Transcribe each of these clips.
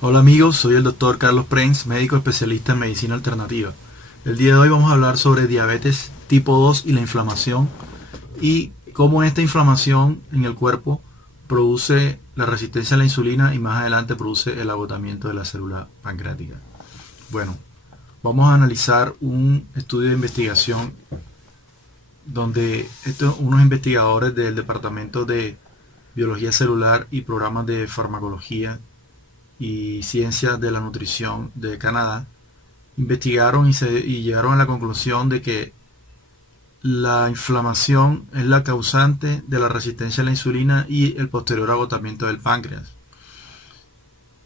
Hola amigos, soy el doctor Carlos Prenz, médico especialista en medicina alternativa. El día de hoy vamos a hablar sobre diabetes tipo 2 y la inflamación y cómo esta inflamación en el cuerpo produce la resistencia a la insulina y más adelante produce el agotamiento de la célula pancreática. Bueno, vamos a analizar un estudio de investigación donde unos investigadores del Departamento de Biología Celular y Programas de Farmacología y Ciencias de la Nutrición de Canadá investigaron y llegaron a la conclusión de que la inflamación es la causante de la resistencia a la insulina y el posterior agotamiento del páncreas.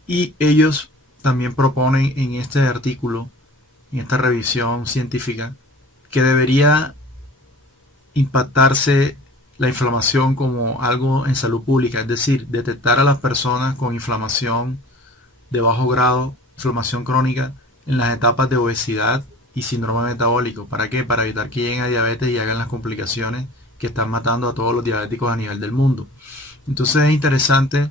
Y ellos también proponen en este artículo, en esta revisión científica, que debería impactarse la inflamación como algo en salud pública, es decir, detectar a las personas con inflamación de bajo grado, inflamación crónica, en las etapas de obesidad y síndrome metabólico. ¿Para qué? Para evitar que lleguen a diabetes y hagan las complicaciones que están matando a todos los diabéticos a nivel del mundo. Entonces es interesante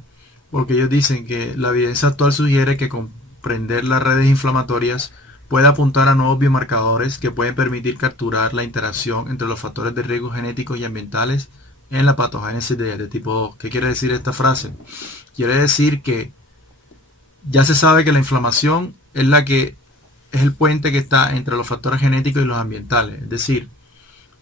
porque ellos dicen que la evidencia actual sugiere que comprender las redes inflamatorias puede apuntar a nuevos biomarcadores que pueden permitir capturar la interacción entre los factores de riesgo genéticos y ambientales en la patogénesis de diabetes tipo 2. ¿Qué quiere decir esta frase? Quiere decir que ya se sabe que la inflamación es el puente que está entre los factores genéticos y los ambientales. Es decir,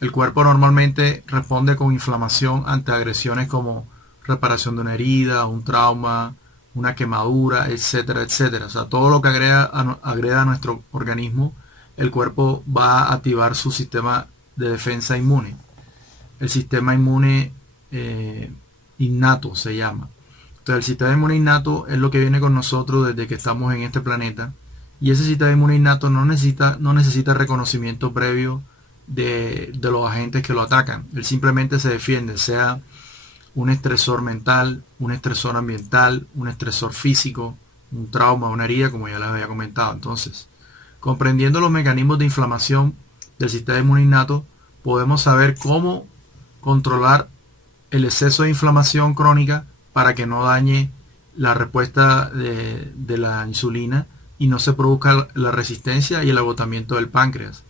el cuerpo normalmente responde con inflamación ante agresiones como reparación de una herida, un trauma, una quemadura, etcétera, etcétera. O sea, todo lo que agreda a nuestro organismo, el cuerpo va a activar su sistema de defensa inmune. El sistema inmune innato se llama. Entonces, el sistema inmune innato es lo que viene con nosotros desde que estamos en este planeta. Y ese sistema inmune innato no necesita reconocimiento previo de los agentes que lo atacan. Él simplemente se defiende, sea un estresor mental, un estresor ambiental, un estresor físico, un trauma, una herida, como ya les había comentado. Entonces, comprendiendo los mecanismos de inflamación del sistema inmune innato, podemos saber cómo controlar el exceso de inflamación crónica para que no dañe la respuesta de la insulina y no se produzca la resistencia y el agotamiento del páncreas.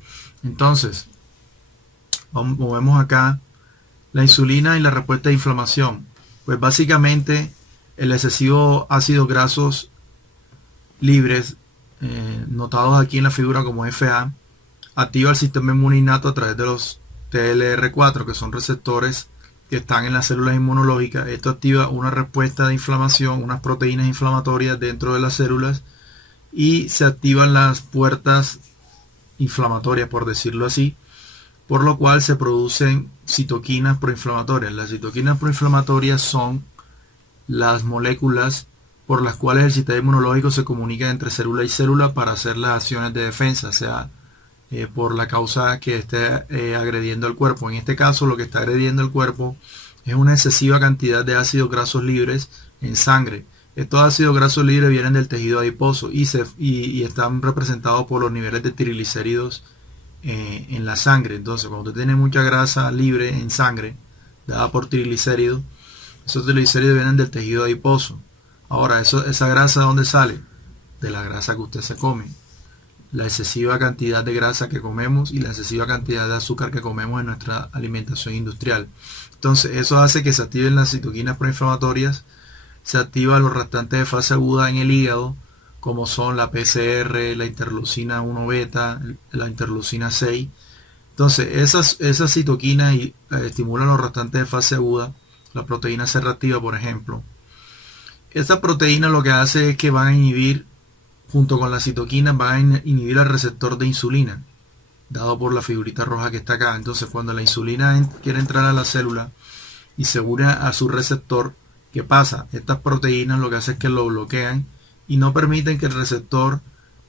Entonces, vemos acá la insulina y la respuesta de inflamación. Pues básicamente el excesivo ácidos grasos libres, notados aquí en la figura como FA, activa el sistema inmune innato a través de los TLR4, que son receptores que están en las células inmunológicas. Esto activa una respuesta de inflamación, unas proteínas inflamatorias dentro de las células y se activan las puertas inflamatorias, por decirlo así, por lo cual se producen citoquinas proinflamatorias. Las citoquinas proinflamatorias son las moléculas por las cuales el sistema inmunológico se comunica entre célula y célula para hacer las acciones de defensa, sea por la causa que esté agrediendo el cuerpo. En este caso, lo que está agrediendo el cuerpo es una excesiva cantidad de ácidos grasos libres en sangre. Estos ácidos grasos libres vienen del tejido adiposo y están representados por los niveles de triglicéridos en la sangre. Entonces, cuando usted tiene mucha grasa libre en sangre, dada por triglicéridos, esos triglicéridos vienen del tejido adiposo. Ahora, esa grasa, ¿de dónde sale? De la grasa que usted se come. La excesiva cantidad de grasa que comemos y la excesiva cantidad de azúcar que comemos en nuestra alimentación industrial. Entonces, eso hace que se activen las citoquinas proinflamatorias, se activan los restantes de fase aguda en el hígado, como son la PCR, la interleucina 1 beta, la interleucina 6. Entonces, esas citoquinas estimulan los restantes de fase aguda, la proteína C reactiva, por ejemplo. Esta proteína lo que hace es que van a inhibir, junto con la citoquina, van a inhibir el receptor de insulina, dado por la figurita roja que está acá. Entonces, cuando la insulina quiere entrar a la célula y se une a su receptor, ¿qué pasa? Estas proteínas lo que hacen es que lo bloquean y no permiten que el receptor,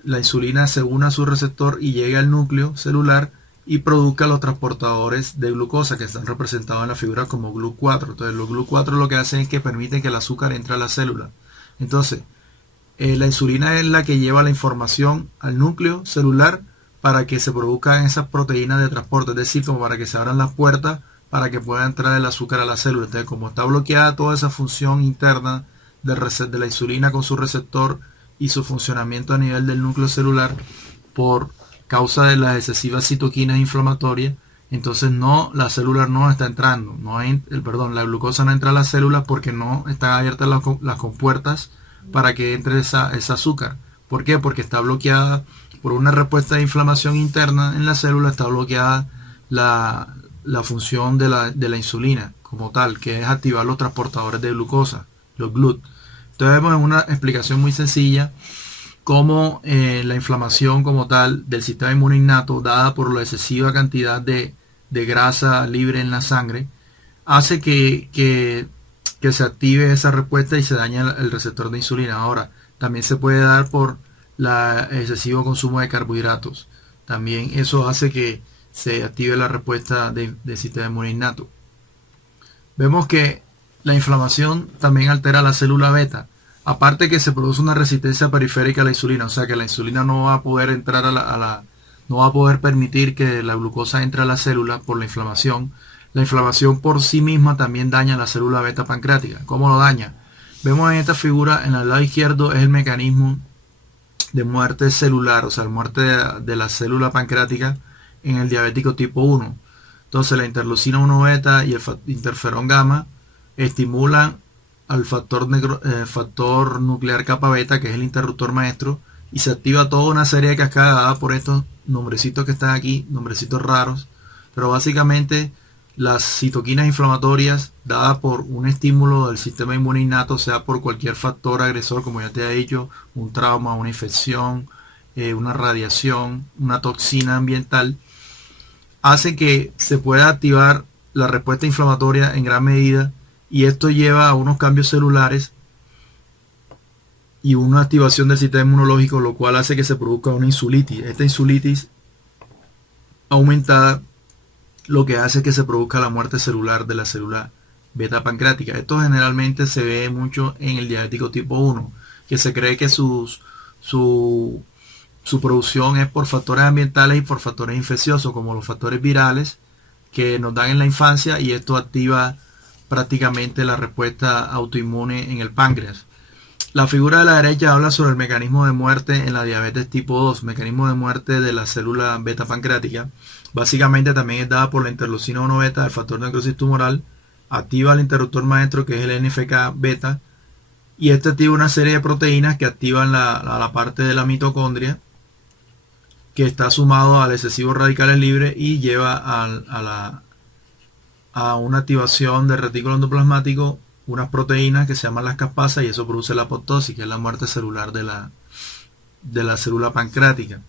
la insulina, se una a su receptor y llegue al núcleo celular y produzca los transportadores de glucosa que están representados en la figura como GLUT4. Entonces, los GLUT4 lo que hacen es que permiten que el azúcar entre a la célula. Entonces, la insulina es la que lleva la información al núcleo celular para que se produzcan esas proteínas de transporte, es decir, como para que se abran las puertas para que pueda entrar el azúcar a la célula. Entonces, como está bloqueada toda esa función interna de la insulina con su receptor y su funcionamiento a nivel del núcleo celular por causa de las excesivas citoquinas inflamatorias. Entonces la célula no está entrando, la glucosa no entra a la célula porque no están abiertas las compuertas para que entre ese azúcar. ¿Por qué? Porque está bloqueada por una respuesta de inflamación interna en la célula, está bloqueada la función de la insulina como tal, que es activar los transportadores de glucosa, los GLUT. Entonces vemos en una explicación muy sencilla cómo la inflamación como tal del sistema inmune innato, dada por la excesiva cantidad de grasa libre en la sangre, hace que se active esa respuesta y se daña el receptor de insulina. Ahora, también se puede dar por el excesivo consumo de carbohidratos. También eso hace que se active la respuesta del sistema inmune innato. Vemos que la inflamación también altera la célula beta. Aparte que se produce una resistencia periférica a la insulina, o sea que la insulina no va a poder entrar no va a poder permitir que la glucosa entre a la célula por la inflamación. La inflamación por sí misma también daña la célula beta pancreática. ¿Cómo lo daña? Vemos en esta figura, en el lado izquierdo es el mecanismo de muerte celular, o sea, la muerte de la célula pancreática en el diabético tipo 1. Entonces la interleucina 1 beta y el interferón gamma estimulan al factor nuclear kappa beta, que es el interruptor maestro, y se activa toda una serie de cascadas dadas por estos nombrecitos que están aquí, nombrecitos raros, pero básicamente las citoquinas inflamatorias dadas por un estímulo del sistema inmune innato, sea por cualquier factor agresor, como ya te he dicho, un trauma, una infección, una radiación, una toxina ambiental, hace que se pueda activar la respuesta inflamatoria en gran medida, y esto lleva a unos cambios celulares y una activación del sistema inmunológico, lo cual hace que se produzca una insulitis. Esta insulitis aumentada lo que hace que se produzca la muerte celular de la célula beta pancreática. Esto generalmente se ve mucho en el diabético tipo 1, que se cree que su producción es por factores ambientales y por factores infecciosos, como los factores virales que nos dan en la infancia, y esto activa prácticamente la respuesta autoinmune en el páncreas. La figura de la derecha habla sobre el mecanismo de muerte en la diabetes tipo 2, mecanismo de muerte de la célula beta pancreática. Básicamente también es dada por la interleucina 1 beta, el factor de necrosis tumoral, activa el interruptor maestro, que es el NFK beta, y este activa una serie de proteínas que activan la parte de la mitocondria, que está sumado al excesivo radicales libres y lleva a una activación del retículo endoplasmático, unas proteínas que se llaman las caspasas, y eso produce la apoptosis, que es la muerte celular de la célula pancreática.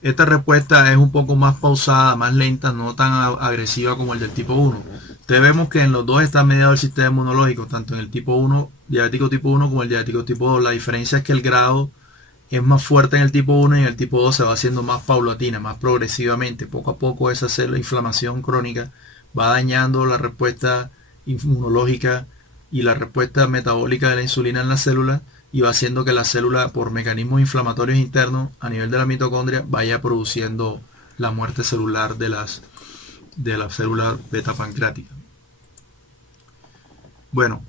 Esta respuesta es un poco más pausada, más lenta, no tan agresiva como el del tipo 1. Entonces vemos que en los dos está mediado el sistema inmunológico, tanto en el tipo 1, diabético tipo 1, como el diabético tipo 2. La diferencia es que el grado es más fuerte en el tipo 1 y en el tipo 2 se va haciendo más paulatina, más progresivamente. Poco a poco esa inflamación crónica va dañando la respuesta inmunológica y la respuesta metabólica de la insulina en la célula, y va haciendo que la célula, por mecanismos inflamatorios internos a nivel de la mitocondria, vaya produciendo la muerte celular de la célula beta pancreática. Bueno,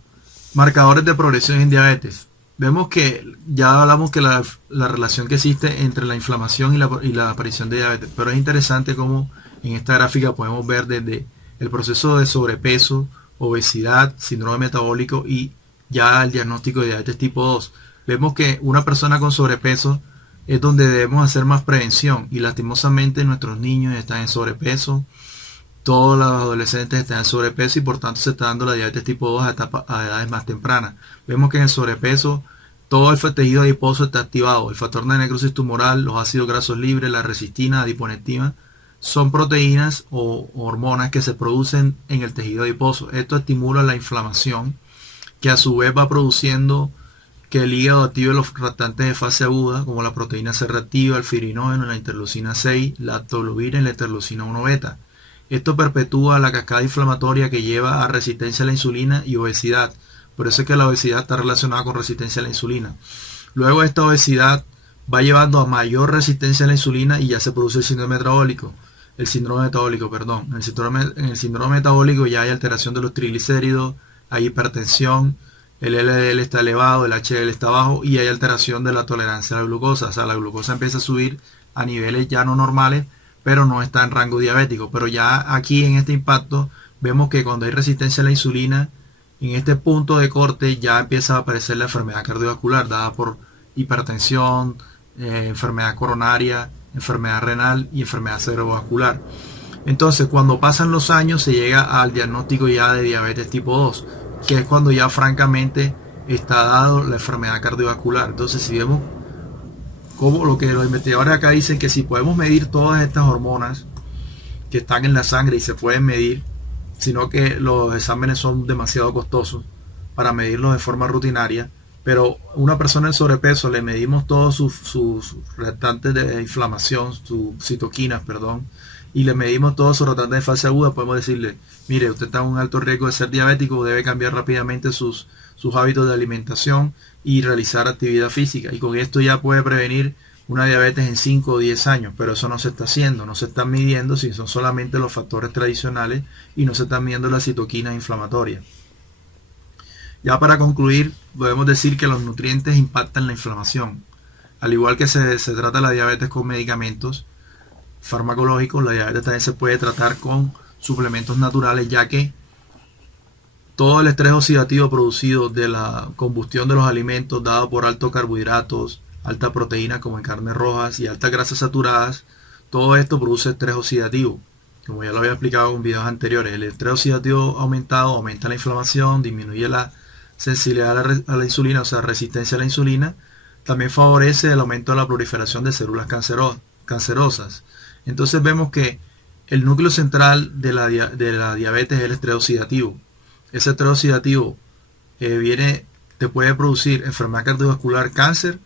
marcadores de progresión en diabetes. Vemos que ya hablamos que la relación que existe entre la inflamación y la aparición de diabetes, pero es interesante cómo en esta gráfica podemos ver desde el proceso de sobrepeso, obesidad, síndrome metabólico y ya el diagnóstico de diabetes tipo 2. Vemos que una persona con sobrepeso es donde debemos hacer más prevención, y lastimosamente nuestros niños están en sobrepeso, todos los adolescentes están en sobrepeso, y por tanto se está dando la diabetes tipo 2 a edades más tempranas. Vemos que en el sobrepeso todo el tejido adiposo está activado, el factor de necrosis tumoral, los ácidos grasos libres, la resistina, adiponectina, son proteínas o hormonas que se producen en el tejido adiposo. Esto estimula la inflamación, que a su vez va produciendo que el hígado active los reactantes de fase aguda, como la proteína C reactiva, el fibrinógeno, la interleucina 6, la lactoglobina y la interleucina 1 beta. Esto perpetúa la cascada inflamatoria que lleva a resistencia a la insulina y obesidad. Por eso es que la obesidad está relacionada con resistencia a la insulina. Luego esta obesidad va llevando a mayor resistencia a la insulina y ya se produce el síndrome metabólico. En el síndrome metabólico ya hay alteración de los triglicéridos, hay hipertensión, el LDL está elevado, el HDL está bajo y hay alteración de la tolerancia a la glucosa. O sea, la glucosa empieza a subir a niveles ya no normales, pero no está en rango diabético. Pero ya aquí en este impacto vemos que cuando hay resistencia a la insulina, en este punto de corte ya empieza a aparecer la enfermedad cardiovascular dada por hipertensión, enfermedad coronaria, enfermedad renal y enfermedad cerebrovascular. Entonces, cuando pasan los años se llega al diagnóstico ya de diabetes tipo 2, que es cuando ya francamente está dado la enfermedad cardiovascular. Entonces, si vemos como lo que los investigadores acá dicen, que si podemos medir todas estas hormonas que están en la sangre y se pueden medir, sino que los exámenes son demasiado costosos para medirlos de forma rutinaria, pero una persona en sobrepeso le medimos todos sus restantes de inflamación, sus citoquinas, perdón, y le medimos todos sus restantes de fase aguda, podemos decirle, mire, usted está en un alto riesgo de ser diabético, debe cambiar rápidamente sus hábitos de alimentación y realizar actividad física, y con esto ya puede prevenir una diabetes en 5 o 10 años, pero eso no se está haciendo, no se están midiendo si son solamente los factores tradicionales y no se están midiendo las citoquinas inflamatorias. Ya para concluir, podemos decir que los nutrientes impactan la inflamación. Al igual que se trata la diabetes con medicamentos farmacológicos, la diabetes también se puede tratar con suplementos naturales, ya que todo el estrés oxidativo producido de la combustión de los alimentos dado por altos carbohidratos, alta proteína como en carnes rojas y altas grasas saturadas, todo esto produce estrés oxidativo. Como ya lo había explicado en videos anteriores, el estrés oxidativo aumentado aumenta la inflamación, disminuye la sensibilidad a la insulina, o sea, resistencia a la insulina, también favorece el aumento de la proliferación de células cancerosas. Entonces vemos que el núcleo central de la diabetes es el estrés oxidativo. Ese estrés oxidativo te puede producir enfermedad cardiovascular, cáncer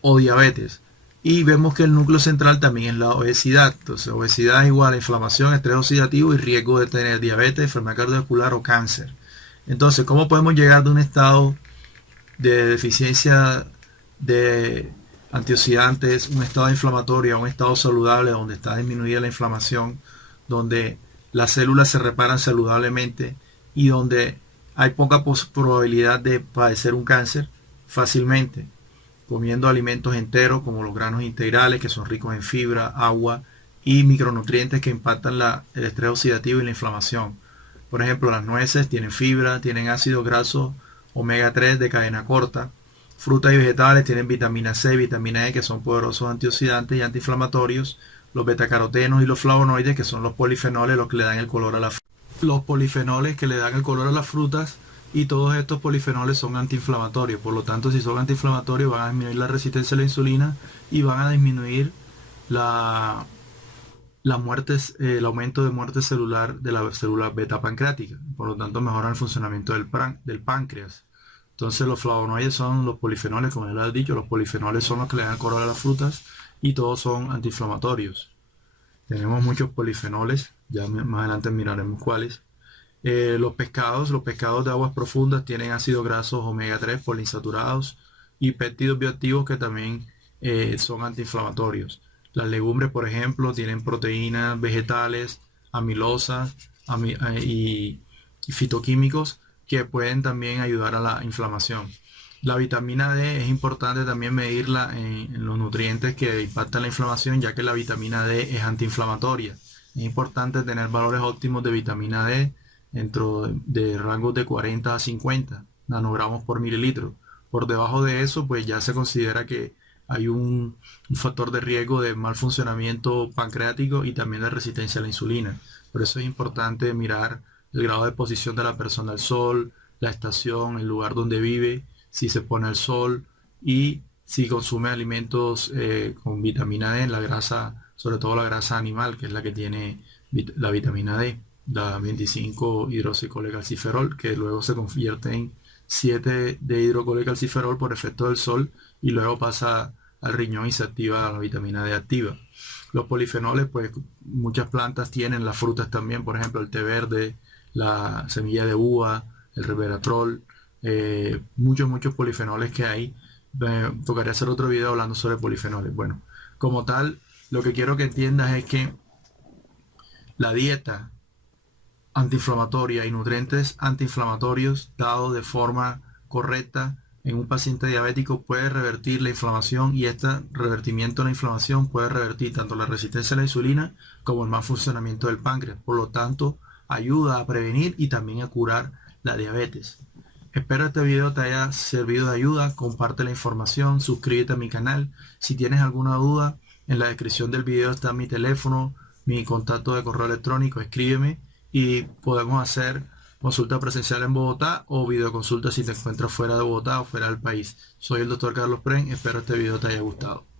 o diabetes. Y vemos que el núcleo central también es la obesidad. Entonces, obesidad es igual a inflamación, estrés oxidativo y riesgo de tener diabetes, enfermedad cardiovascular o cáncer. Entonces, ¿cómo podemos llegar de un estado de deficiencia de antioxidantes, un estado inflamatorio, a un estado saludable donde está disminuida la inflamación, donde las células se reparan saludablemente y donde hay poca probabilidad de padecer un cáncer fácilmente? Comiendo alimentos enteros como los granos integrales, que son ricos en fibra, agua y micronutrientes que impactan el estrés oxidativo y la inflamación. Por ejemplo, las nueces tienen fibra, tienen ácidos grasos omega 3 de cadena corta. Frutas y vegetales tienen vitamina C y vitamina E, que son poderosos antioxidantes y antiinflamatorios. Los betacarotenos y los flavonoides, que son los polifenoles, los que le dan el color a la fruta. Los polifenoles que le dan el color a las frutas, y todos estos polifenoles son antiinflamatorios. Por lo tanto, si son antiinflamatorios, van a disminuir la resistencia a la insulina y van a disminuir el aumento de muerte celular de la célula beta pancreática. Por lo tanto, mejoran el funcionamiento del páncreas. Entonces, los flavonoides son los polifenoles, como ya les he dicho, los polifenoles son los que le dan el color a las frutas y todos son antiinflamatorios. Tenemos muchos polifenoles, ya más adelante miraremos cuáles. Los pescados de aguas profundas tienen ácidos grasos omega 3 poliinsaturados y péptidos bioactivos que también son antiinflamatorios. Las legumbres, por ejemplo, tienen proteínas vegetales, amilosa y fitoquímicos que pueden también ayudar a la inflamación. La vitamina D es importante también medirla en los nutrientes que impactan la inflamación, ya que la vitamina D es antiinflamatoria. Es importante tener valores óptimos de vitamina D dentro de rangos de 40 a 50 nanogramos por mililitro. Por debajo de eso, pues ya se considera que hay un factor de riesgo de mal funcionamiento pancreático y también de resistencia a la insulina. Por eso es importante mirar el grado de exposición de la persona al sol, la estación, el lugar donde vive, si se pone al sol y si consume alimentos con vitamina D, la grasa, sobre todo la grasa animal, que es la que tiene la vitamina D, la 25 hidroxicolecalciferol, que luego se convierte en 7 de hidrocolecalciferol por efecto del sol y luego pasa al riñón y se activa la vitamina D activa. Los polifenoles, pues muchas plantas tienen, las frutas también, por ejemplo el té verde, la semilla de uva, el resveratrol, muchos polifenoles que hay. Tocaría hacer otro video hablando sobre polifenoles. Bueno, como tal, lo que quiero que entiendas es que la dieta antiinflamatoria y nutrientes antiinflamatorios dados de forma correcta en un paciente diabético puede revertir la inflamación, y este revertimiento de la inflamación puede revertir tanto la resistencia a la insulina como el mal funcionamiento del páncreas. Por lo tanto, ayuda a prevenir y también a curar la diabetes. Espero este video te haya servido de ayuda. Comparte la información, suscríbete a mi canal. Si tienes alguna duda, en la descripción del video está mi teléfono, mi contacto de correo electrónico. Escríbeme y podemos hacer consulta presencial en Bogotá o videoconsulta si te encuentras fuera de Bogotá o fuera del país. Soy el Dr. Carlos Pren. Espero este video te haya gustado.